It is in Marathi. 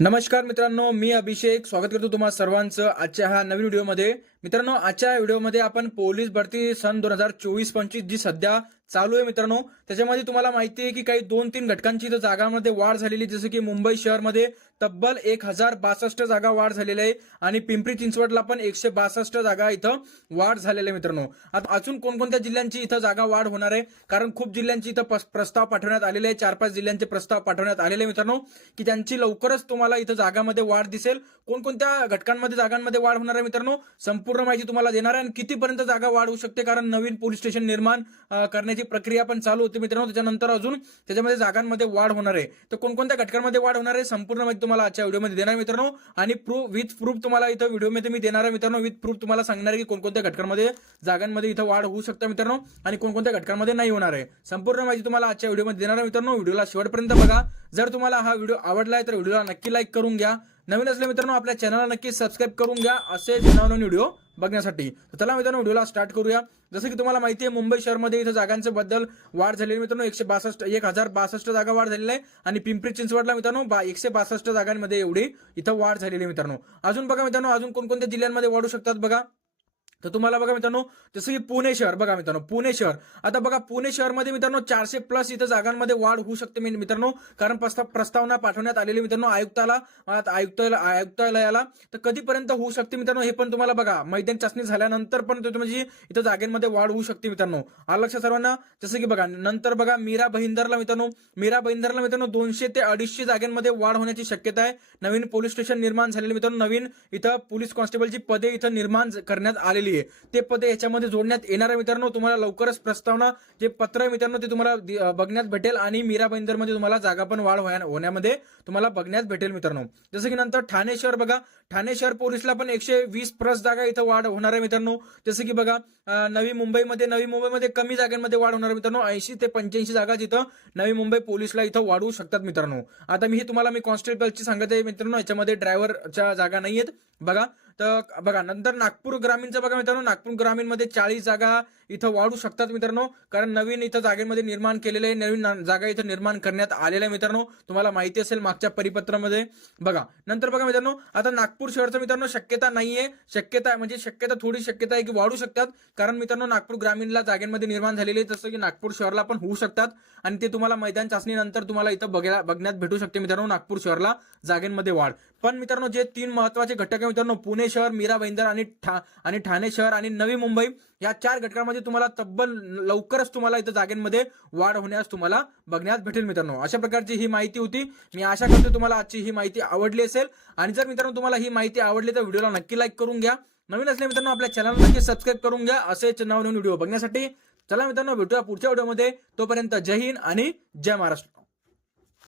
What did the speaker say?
नमस्कार मित्रांनो मी अभिषेक. स्वागत करतो तुम्हा सर्वांचं आजच्या ह्या नवीन व्हिडिओमध्ये. मित्रांनो आजच्या व्हिडिओमध्ये आपण पोलीस भरती सन दोन हजार चोवीस पंचवीस जी सध्या चालू आहे मित्रांनो त्याच्यामध्ये तुम्हाला माहिती आहे की काही दोन तीन घटकांची इथं जागांमध्ये वाढ झालेली आहे. जसं की मुंबई शहरमध्ये तब्बल एक हजार बासष्ट जागा वाढ झालेली आहे आणि पिंपरी चिंचवडला पण एकशे बासष्ट जागा इथं वाढ झालेल्या आहे मित्रांनो. आता अजून कोणकोणत्या जिल्ह्यांची इथं जागा वाढ होणार आहे? कारण खूप जिल्ह्यांची इथं पस- प्रस्ताव पाठवण्यात आलेले आहे चार पाच जिल्ह्यांचे प्रस्ताव पाठवण्यात आलेले आहे मित्रांनो की त्यांची लवकरच तुम्हाला इथं जागामध्ये वाढ दिसेल. कोणकोणत्या घटकांमध्ये जागांमध्ये वाढ होणार आहे मित्रांनो? पूर्ण माहिती तुम्हाला देणार आहे आणि कितीपर्यंत जागा वाढ होऊ शकते? कारण नवीन पोलीस स्टेशन निर्माण करण्याची प्रक्रिया पण चालू होती मित्रांनो. त्याच्यानंतर अजून त्याच्यामध्ये जागांमध्ये वाढ होणार आहे. तर कोणकोणत्या घटकांमध्ये वाढ होणार आहे? संपूर्ण माहिती तुम्हाला आजच्या व्हिडिओमध्ये देणार मित्रांनो. आणि प्रूफ विथ प्रूफ तुम्हाला इथं व्हिडिओमध्ये मी देणार आहे मित्रांनो. विथ प्रूफ तुम्हाला सांगणार आहे की कोणकोणत्या घटकांमध्ये जागांमध्ये इथं वाढ होऊ शकते मित्रांनो आणि कोणकोणत्या घटकांमध्ये नाही होणार आहे. संपूर्ण माहिती तुम्हाला आजच्या व्हिडिओमध्ये देणार आहे मित्रांनो. व्हिडिओला शेवटपर्यंत बघा. जर तुम्हाला हा व्हिडिओ आवडला आहे तर व्हिडिओला नक्की लाईक करून घ्या. नवीन असले मित्रांनो आपल्या चॅनलला नक्की सबस्क्राईब करून घ्या. असे नवनवीन व्हिडिओ बघण्यासाठी. तर चला मित्रांनो व्हिडिओला स्टार्ट करूया. जसं की तुम्हाला माहिती आहे मुंबई शहरमध्ये इथं जागांच्या बद्दल वाढ झालेली मित्रांनो एकशे बासष्ट एक हजार बासष्ट जागा वाढ झालेली आहे. आणि पिंपरी चिंचवडला मित्रांनो बा एकशे बासष्ट जागांमध्ये एवढी इथं वाढ झालेली आहे मित्रांनो. अजून बघा मित्रांनो अजून कोणकोणत्या जिल्ह्यांमध्ये वाढू शकतात बघा. तर तुम्हाला बघा मित्रांनो जसं की पुणे शहर बघा मित्रांनो पुणे शहर. आता बघा पुणे शहरमध्ये मित्रांनो चारशे प्लस इथं जागांमध्ये वाढ होऊ शकते मी- मित्रांनो कारण प्रस्ताव प्रस्तावना पाठवण्यात आलेली मित्रांनो आयुक्ताला आता आयुक्त आयुक्तालयाला. तर कधीपर्यंत होऊ शकते मित्रांनो हे पण तुम्हाला बघा मैदान चाचणी झाल्यानंतर पण म्हणजे इथं जागेमध्ये वाढ होऊ शकते मित्रांनो. आलं लक्षात सर्वांना जसं की बघा नंतर बघा मीरा बहिंदरला मित्रांनो मीरा बहिंदरला मित्रांनो दोनशे ते अडीचशे जागांमध्ये वाढ होण्याची शक्यता आहे. नवीन पोलीस स्टेशन निर्माण झालेले मित्रांनो नवीन इथं पोलीस कॉन्स्टेबलची पदे इथं निर्माण करण्यात आलेली आहे. ते पदे याच्यामध्ये जोडण्यात येणार आहे मित्रांनो तुम्हाला लवकरच प्रस्तावना जे पत्र आहे मित्रांनो ते तुम्हाला बघण्यात भेटेल आणि मीरा मध्ये तुम्हाला जागा पण वाढ होण्यामध्ये तुम्हाला बघण्यात भेटेल मित्रांनो. जसं की नंतर ठाणे शहर बघा. ठाणे शहर पोलीसला पण एकशे वीस प्लस जागा इथं वाढ होणार आहे मित्रांनो. जसं की बघा नवी मुंबईमध्ये नवी मुंबईमध्ये कमी जागांमध्ये वाढ होणार मित्रांनो. ऐंशी ते पंच्याऐंशी जागा जिथं नवी मुंबई पोलीसला इथं वाढवू शकतात मित्रांनो. आता मी हे तुम्हाला मी कॉन्स्टेबलची सांगत आहे मित्रांनो याच्यामध्ये ड्रायव्हरच्या जागा नाही आहेत बघा तर बघा नंतर नागपूर ग्रामीणचं बघा मित्रांनो. नागपूर ग्रामीणमध्ये चाळीस जागा इथं वाढू शकतात मित्रांनो. कारण नवीन इथं जागेमध्ये निर्माण केलेले नवीन जागा इथं निर्माण करण्यात आलेल्या आहे मित्रांनो. तुम्हाला माहिती असेल मागच्या परिपत्रामध्ये. बघा नंतर बघा मित्रांनो. आता नागपूर शहरचं मित्रांनो शक्यता नाहीये. शक्यता म्हणजे शक्यता थोडी शक्यता आहे की वाढू शकतात. कारण मित्रांनो नागपूर ग्रामीणला जागेमध्ये निर्माण झालेले आहे, जसं की नागपूर शहरला पण होऊ शकतात. आणि ते तुम्हाला मैदान चाचणीनंतर तुम्हाला इथं बघायला बघण्यात भेटू शकते मित्रांनो. नागपूर शहरला जागेमध्ये वाढ. पण मित्रांनो जे तीन महत्त्वाचे घटक आहे मित्रांनो पुणे शहर मीरा भाईंदर आणि ठा आणि ठाणे शहर आणि नवी मुंबई या चार घटकांमध्ये तुम्हाला तब्बल लवकरच तुम्हाला इथं जागेमध्ये वाढ होण्यास तुम्हाला बघण्यास भेटेल मित्रांनो. अशा प्रकारची ही माहिती होती. मी आशा करतो तुम्हाला आजची ही माहिती आवडली असेल. आणि जर मित्रांनो तुम्हाला ही माहिती आवडली तर व्हिडिओला नक्की लाईक करून घ्या. नवीन असले मित्रांनो आपल्या चॅनलला नक्की सबस्क्राईब करून घ्या. असेच नवनवीन व्हिडिओ बघण्यासाठी. चला मित्रांनो भेटूया पुढच्या व्हिडिओमध्ये. तोपर्यंत जय हिंद आणि जय महाराष्ट्र.